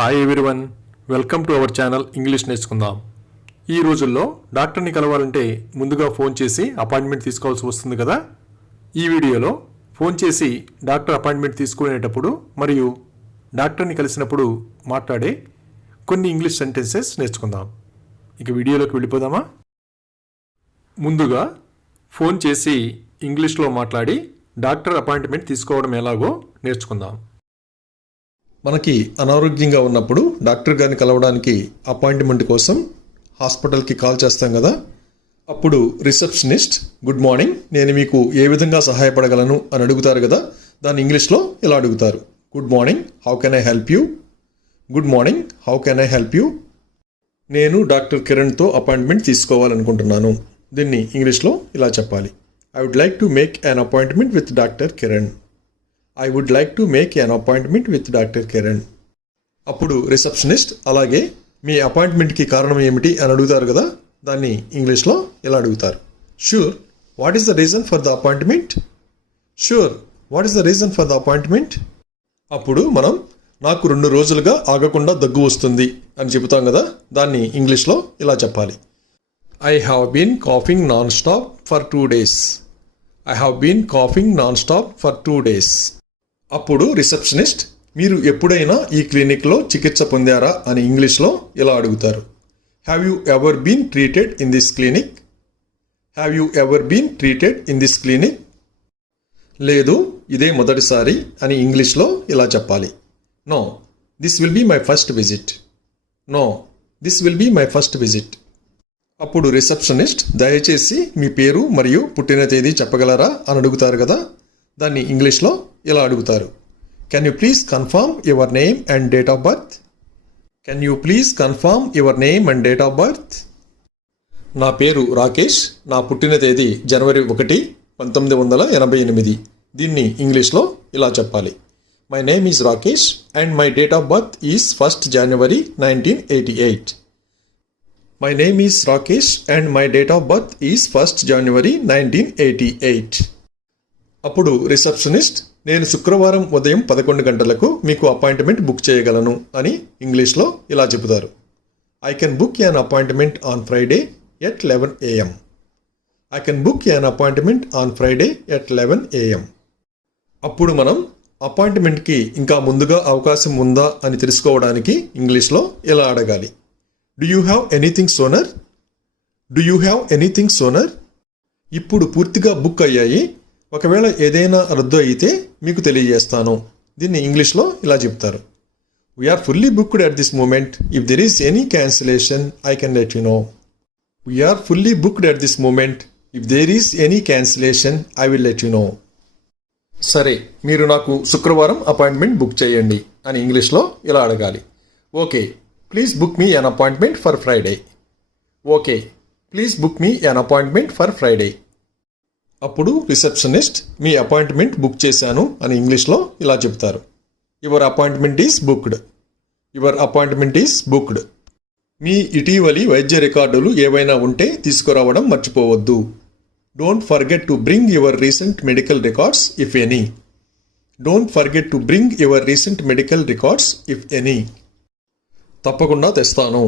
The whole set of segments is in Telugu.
Hi everyone, welcome to our channel English నేర్చుకుందాం. ఈ రోజుల్లో డాక్టర్ని కలవాలంటే ముందుగా ఫోన్ చేసి అపాయింట్మెంట్ తీసుకోవాల్సి వస్తుంది కదా. ఈ వీడియోలో ఫోన్ చేసి డాక్టర్ అపాయింట్మెంట్ తీసుకునేటప్పుడు మరియు డాక్టర్ని కలిసినప్పుడు మాట్లాడే కొన్ని ఇంగ్లీష్ సెంటెన్సెస్ నేర్చుకుందాం. ఇక వీడియోలోకి వెళ్ళిపోదామా? ముందుగా ఫోన్ చేసి ఇంగ్లీష్లో మాట్లాడి డాక్టర్ అపాయింట్మెంట్ తీసుకోవడం ఎలాగో నేర్చుకుందాం. మనకి అనారోగ్యంగా ఉన్నప్పుడు డాక్టర్ గారిని కలవడానికి అపాయింట్మెంట్ కోసం హాస్పిటల్కి కాల్ చేస్తాం కదా. అప్పుడు రిసెప్షనిస్ట్ గుడ్ మార్నింగ్, నేను మీకు ఏ విధంగా సహాయపడగలను అని అడుగుతారు కదా. దాన్ని ఇంగ్లీష్లో ఇలా అడుగుతారు, good morning, how can I help you? Good morning, how can I help you? నేను డాక్టర్ కిరణ్తో అపాయింట్మెంట్ తీసుకోవాలనుకుంటున్నాను. దీన్ని ఇంగ్లీష్లో ఇలా చెప్పాలి, I would like to make an appointment with doctor Kiran. I would like to make an appointment with Dr. Kiran. అప్పుడు రిసెప్షనిస్ట్ అలాగే మీ అపాయింట్మెంట్కి కారణం ఏమిటి అని అడుగుతారు కదా. దాన్ని ఇంగ్లీష్లో ఇలా అడుగుతారు, sure, what is the reason for the appointment? Sure, what is the reason for the appointment? అప్పుడు మనం నాకు 2 రోజులుగా ఆగకుండా దగ్గు వస్తుంది అని చెబుతాం కదా. దాన్ని ఇంగ్లీష్లో ఇలా చెప్పాలి, I have been coughing non stop for 2 days. I have been coughing non stop for 2 days. అప్పుడు రిసెప్షనిస్ట్ మీరు ఎప్పుడైనా ఈ క్లినిక్లో చికిత్స పొందారా అని ఇంగ్లీష్లో ఇలా అడుగుతారు, have you ever been treated in this clinic? Have you ever been treated in this clinic? లేదు, ఇదే మొదటిసారి అని ఇంగ్లీష్లో ఇలా చెప్పాలి, no, this will be my first visit. No, this will be my first visit. అప్పుడు రిసెప్షనిస్ట్ దయచేసి మీ పేరు మరియు పుట్టిన తేదీ చెప్పగలరా అని అడుగుతారు కదా. దాన్ని ఇంగ్లీష్లో ఇలా అడుగుతారు, can you please confirm your name and date of birth? Can you please confirm your name and date of birth? నా పేరు రాకేష్, నా పుట్టిన తేదీ జనవరి 1, 1988. దీన్ని ఇంగ్లీష్లో ఇలా చెప్పాలి, my name is Rakesh and my date of birth is 1st January 1988. My name is Rakesh and my date of birth is 1st January 1988. అప్పుడు రిసెప్షనిస్ట్ నేను శుక్రవారం ఉదయం 11 గంటలకు మీకు అపాయింట్మెంట్ బుక్ చేయగలను అని ఇంగ్లీష్లో ఇలా చెబుతారు, I can book an appointment on Friday at 11 AM. I can book an appointment on Friday at 11 AM. అప్పుడు మనం అపాయింట్మెంట్కి ఇంకా ముందుగా అవకాశం ఉందా అని తెలుసుకోవడానికి ఇంగ్లీష్లో ఇలా అడగాలి, do you have anything sooner? Do you have anything sooner? ఇప్పుడు పూర్తిగా బుక్ అయ్యాయి, ఒకవేళ ఏదైనా రద్దు అయితే మీకు తెలియజేస్తాను. దీన్ని ఇంగ్లీష్లో ఇలా చెప్తారు, we're fully booked at this moment, if there is any cancellation I can let you know. We're fully booked at this moment, if there is any cancellation I will let you know. సరే, మీరు నాకు శుక్రవారం అపాయింట్మెంట్ బుక్ చేయండి అని ఇంగ్లీష్లో ఇలా అడగాలి, okay, please book me an appointment for Friday. Okay, please book me an appointment for Friday. అప్పుడు రిసెప్షనిస్ట్ మీ అపాయింట్మెంట్ బుక్ చేశాను అని ఇంగ్లీష్లో ఇలా చెప్తారు, your appointment is booked. Your appointment is booked. మీ ఇటీవలి వైద్య రికార్డులు ఏవైనా ఉంటే తీసుకురావడం మర్చిపోవద్దు. Don't forget to bring your recent medical records if any. Don't forget to bring your recent medical records if any. తప్పకుండా తెస్తాను.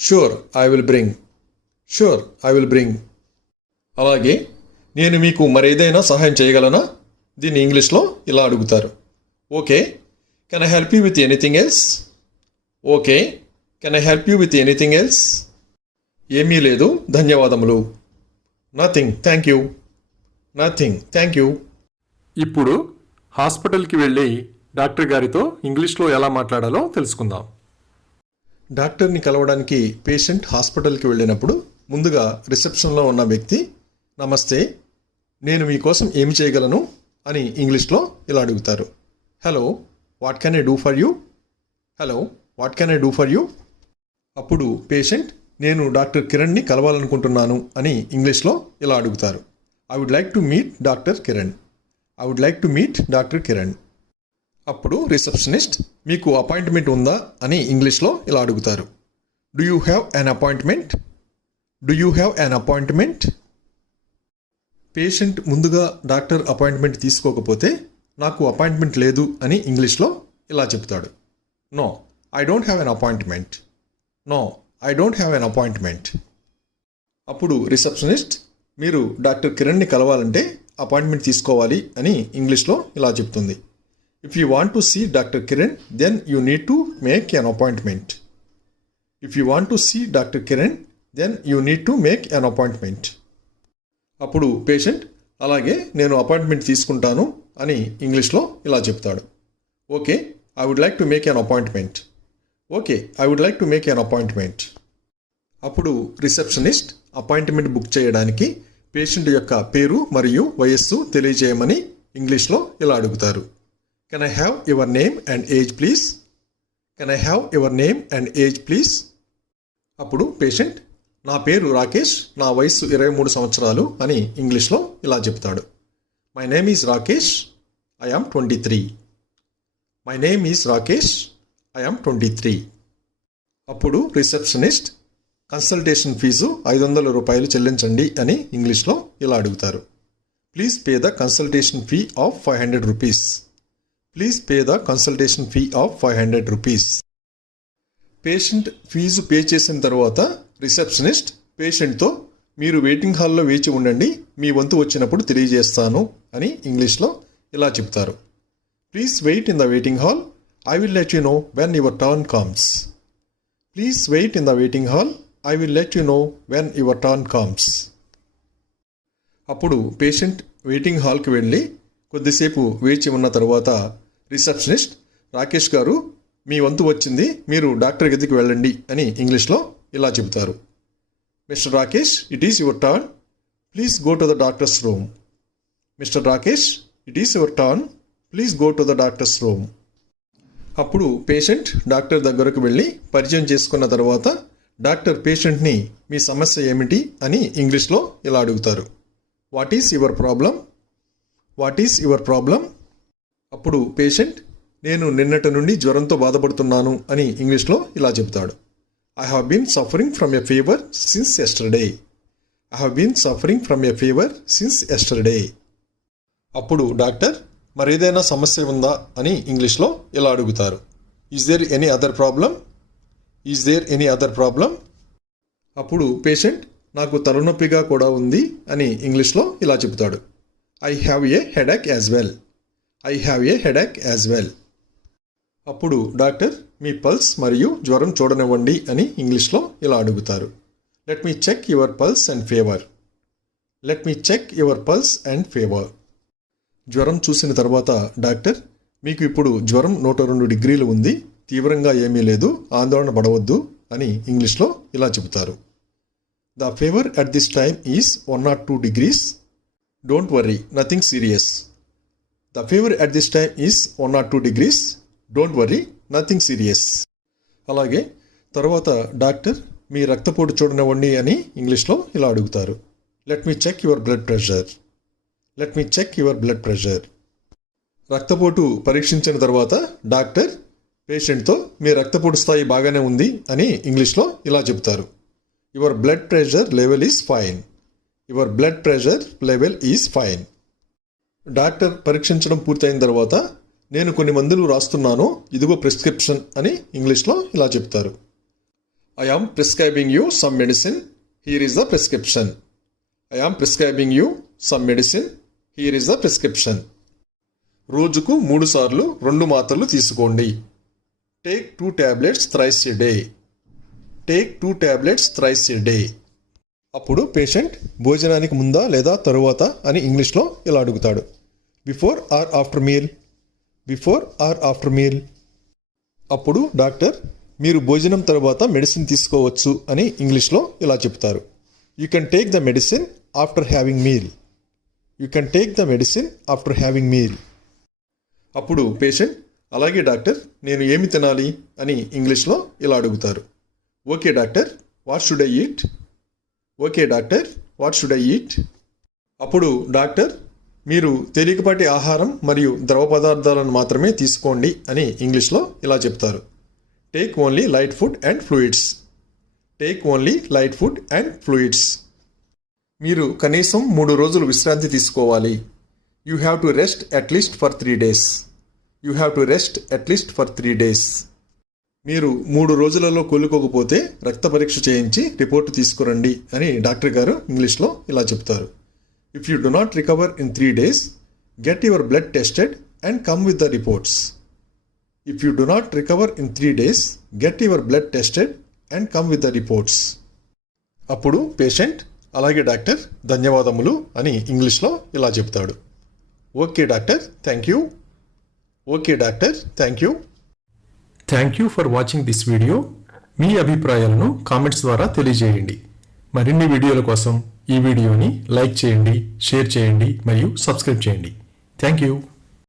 Sure I will bring. Sure I will bring. అలాగే నేను మీకు మరేదైనా సహాయం చేయగలనా? దీన్ని ఇంగ్లీష్లో ఇలా అడుగుతారు, okay, can I help you with anything else? Okay, can I help you with anything else? ఏమీ లేదు, ధన్యవాదములు. Nothing, thank you. Nothing, thank you. ఇప్పుడు హాస్పిటల్కి వెళ్ళి డాక్టర్ గారితో ఇంగ్లీష్లో ఎలా మాట్లాడాలో తెలుసుకుందాం. డాక్టర్ని కలవడానికి పేషెంట్ హాస్పిటల్కి వెళ్ళినప్పుడు ముందుగా రిసెప్షన్లో ఉన్న వ్యక్తి, నమస్తే, నేను మీకోసం ఏమి చేయగలను అని ఇంగ్లీష్లో ఇలా అడుగుతారు, hello, what can I do for you? Hello, what can I do for you? అప్పుడు పేషెంట్ నేను డాక్టర్ కిరణ్ని కలవాలనుకుంటున్నాను అని ఇంగ్లీష్లో ఇలా అడుగుతారు, I would like to meet doctor Kiran. I would like to meet doctor Kiran. అప్పుడు రిసెప్షనిస్ట్ మీకు అపాయింట్మెంట్ ఉందా అని ఇంగ్లీష్లో ఇలా అడుగుతారు, do you have an appointment? Do you have an appointment? Patient ముందుగా డాక్టర్ అపాయింట్మెంట్ తీసుకోకపోతే నాకు అపాయింట్మెంట్ లేదు అని ఇంగ్లీష్లో ఇలా చెప్తాడు, no, I don't have an appointment. No, I don't have an appointment. అప్పుడు రిసెప్షనిస్ట్ మీరు డాక్టర్ కిరణ్ని కలవాలంటే అపాయింట్మెంట్ తీసుకోవాలి అని ఇంగ్లీష్లో ఇలా చెప్తుంది. If you want to see doctor Kiran then you need to make an appointment. If you want to see doctor Kiran then you need to make an appointment. అప్పుడు పేషెంట్ అలాగే నేను అపాయింట్మెంట్ తీసుకుంటాను అని ఇంగ్లీష్లో ఇలా చెప్తాడు. Okay, I would like to make an appointment. Okay, I would like to make an appointment. అప్పుడు రిసెప్షనిస్ట్ అపాయింట్మెంట్ బుక్ చేయడానికి పేషెంట్ యొక్క పేరు మరియు వయస్సు తెలియజేయమని ఇంగ్లీష్లో ఇలా అడుగుతారు. Can I have your name and age please? Can I have your name and age please? అప్పుడు పేషెంట్ నా పేరు రాకేష్, నా వయస్సు 23 సంవత్సరాలు అని ఇంగ్లీష్లో ఇలా చెప్తాడు. My name is Rakesh, I am 23. My name is Rakesh, I am 23. అప్పుడు రిసెప్షనిస్ట్ కన్సల్టేషన్ ఫీజు 500 రూపాయలు చెల్లించండి అని ఇంగ్లీష్లో ఇలా అడుగుతారు. Please pay the consultation fee of 500 rupees. Please pay the consultation fee of 500 rupees. Patient fees pay చేసిన తర్వాత రిసెప్షనిస్ట్ పేషెంట్తో మీరు వెయిటింగ్ హాల్లో వేచి ఉండండి, మీ వంతు వచ్చినప్పుడు తెలియజేస్తాను అని ఇంగ్లీష్లో ఇలా చెప్తారు. Please wait in the waiting hall, I will let you know when your turn comes. Please wait in the waiting hall, I will let you know when your turn comes. అప్పుడు పేషెంట్ వెయిటింగ్ హాల్కి వెళ్ళి కొద్దిసేపు వేచి ఉన్న తర్వాత రిసెప్షనిస్ట్ రాకేష్ గారు మీ వంతు వచ్చింది, మీరు డాక్టర్ గదికి వెళ్ళండి అని ఇంగ్లీష్లో ఇలా చెబుతారు. Mister Rakesh, it is your turn, please go to the doctors room. Mister Rakesh, it is your turn, please go to the doctors room. అప్పుడు పేషెంట్ డాక్టర్ దగ్గరకు వెళ్ళి పరిచయం చేసుకున్న తర్వాత డాక్టర్ పేషెంట్ని మీ సమస్య ఏమిటి అని ఇంగ్లీష్లో ఇలా అడుగుతారు. What is your problem? What is your problem? అప్పుడు పేషెంట్ నేను నిన్నటి నుండి జ్వరంతో బాధపడుతున్నాను అని ఇంగ్లీష్లో ఇలా చెబుతాడు. I have been suffering from a fever since yesterday. I have been suffering from a fever since yesterday. అప్పుడు డాక్టర్ మరేదైనా సమస్య ఉందా అని ఇంగ్లీష్లో ఇలా అడుగుతారు. Is there any other problem? Is there any other problem? అప్పుడు పేషెంట్ నాకు తలనొప్పిగా కూడా ఉంది అని ఇంగ్లీష్లో ఇలా చెబుతాడు. I have a headache as well. I have a headache as well. అప్పుడు డాక్టర్ మీ పల్స్ మరియు జ్వరం చూడనివ్వండి అని ఇంగ్లీష్లో ఇలా అడుగుతారు. Let me check your pulse and fever. Let me check your pulse and fever. జ్వరం చూసిన తర్వాత డాక్టర్ మీకు ఇప్పుడు జ్వరం 102 డిగ్రీలు ఉంది, తీవ్రంగా ఏమీ లేదు, ఆందోళన పడవద్దు అని ఇంగ్లీష్లో ఇలా చెబుతారు. The fever at this time is 102 degrees. Don't worry, nothing serious. The fever at this time is 102 degrees. Don't worry, nothing serious. అలాగే తర్వాత డాక్టర్ మీ రక్తపోటు చూడనివ్వండి అని ఇంగ్లీష్లో ఇలా అడుగుతారు. Let me check your blood pressure. Let me check your blood pressure. రక్తపోటు పరీక్షించిన తర్వాత డాక్టర్ పేషెంట్తో మీ రక్తపోటు స్థాయి బాగానే ఉంది అని ఇంగ్లీష్లో ఇలా చెబుతారు. Your blood pressure level is fine. Your blood pressure level is fine. Doctor పరీక్షించడం పూర్తయిన తర్వాత నేను కొన్ని మందులు రాస్తున్నాను, ఇదిగో ప్రిస్క్రిప్షన్ అని ఇంగ్లీష్లో ఇలా చెప్తారు. I am prescribing you some medicine, here is the prescription. I am prescribing you some medicine, here is the prescription. రోజుకు 3 సార్లు 2 మాత్రలు తీసుకోండి. Take 2 tablets thrice a day. Take 2 tablets thrice a day. అప్పుడు పేషెంట్ భోజనానికి ముందా లేదా తరువాత అని ఇంగ్లీష్లో ఇలా అడుగుతాడు. Before or after meal. Before or after meal. అప్పుడు డాక్టర్ మీరు భోజనం తర్వాత మెడిసిన్ తీసుకోవచ్చు అని ఇంగ్లీష్లో ఇలా చెప్తారు. You can take the medicine after having meal. You can take the medicine after having meal. అప్పుడు పేషెంట్ అలాగే డాక్టర్ నేను ఏమి తినాలి అని ఇంగ్లీష్లో ఇలా అడుగుతారు. Okay doctor, what should I eat? Okay doctor, what should I eat? అప్పుడు డాక్టర్ మీరు తేలికపాటి ఆహారం మరియు ద్రవ పదార్థాలను మాత్రమే తీసుకోండి అని ఇంగ్లీష్లో ఇలా చెప్తారు. Take only light food and fluids. Take only light food and fluids. మీరు కనీసం 3 రోజులు విశ్రాంతి తీసుకోవాలి. You have to rest at least for 3 days. You have to rest at least for 3 days. మీరు 3 రోజులలో కోలుకోకపోతే రక్త పరీక్ష చేయించి రిపోర్టు తీసుకురండి అని డాక్టర్ గారు ఇంగ్లీష్లో ఇలా చెప్తారు. If you do not recover in 3 days, get your blood tested and come with the reports. If you do not recover in 3 days, get your blood tested and come with the reports. అప్పుడు పేషెంట్ అలాగే డాక్టర్ ధన్యవాదములు అని ఇంగ్లీష్లో ఇలా చెప్తాడు. Okay doctor, thank you. Okay doctor, thank you. Thank you for watching this video. మీ అభిప్రాయాలను కామెంట్స్ ద్వారా తెలియజేయండి. మరిన్ని వీడియోల కోసం ఈ వీడియోని లైక్ చేయండి, షేర్ చేయండి మరియు సబ్స్క్రైబ్ చేయండి. Thank you.